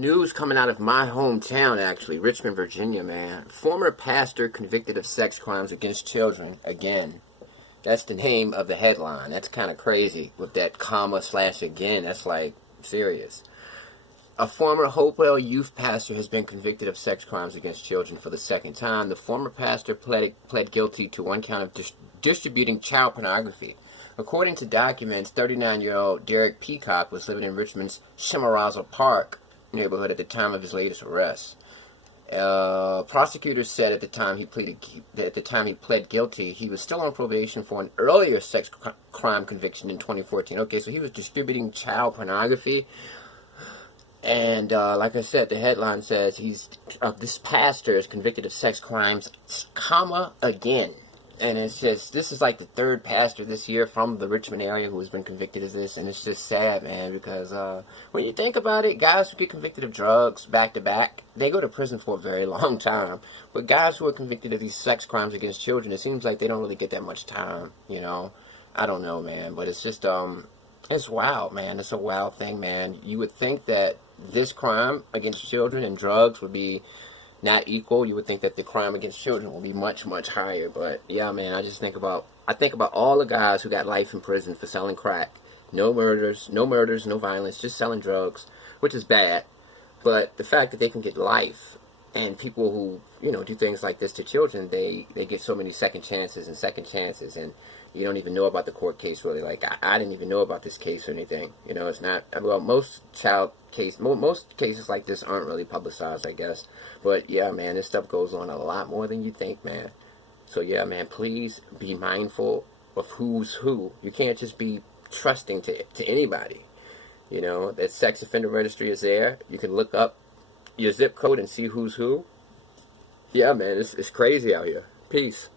news coming out of my hometown, actually, Richmond, Virginia, man. Former pastor convicted of sex crimes against children again. That's the name of the headline. That's kind of crazy with that comma slash again. That's like serious. A former Hopewell youth pastor has been convicted of sex crimes against children for the second time. The former pastor pled guilty to one count of distributing child pornography. According to documents, 39-year-old Derek Peacock was living in Richmond's Chimborazo Park neighborhood at the time of his latest arrest. Prosecutors said at the time he pled guilty, he was still on probation for an earlier sex crime conviction in 2014. Okay, so he was distributing child pornography. And like I said, the headline says this pastor is convicted of sex crimes, comma, again. And it's just, this is like the third pastor this year from the Richmond area who has been convicted of this. And it's just sad, man, because when you think about it, guys who get convicted of drugs back to back, they go to prison for a very long time. But guys who are convicted of these sex crimes against children, it seems like they don't really get that much time, you know. I don't know, man, but it's just, it's wild, man. It's a wild thing, man. You would think that this crime against children and drugs would be not equal. You would think that the crime against children will be much, much higher. But yeah, man, I think about all the guys who got life in prison for selling crack. No murders, no violence, just selling drugs, which is bad. But the fact that they can get life, and people who, you know, do things like this to children, they get so many second chances, and you don't even know about the court case, really. Like, I didn't even know about this case or anything. You know, it's not, well, most cases like this aren't really publicized, I guess. But, yeah, man, this stuff goes on a lot more than you think, man. So, yeah, man, please be mindful of who's who. You can't just be trusting to anybody. You know, that sex offender registry is there. You can look up your zip code and see who's who. Yeah, man, it's crazy out here. Peace.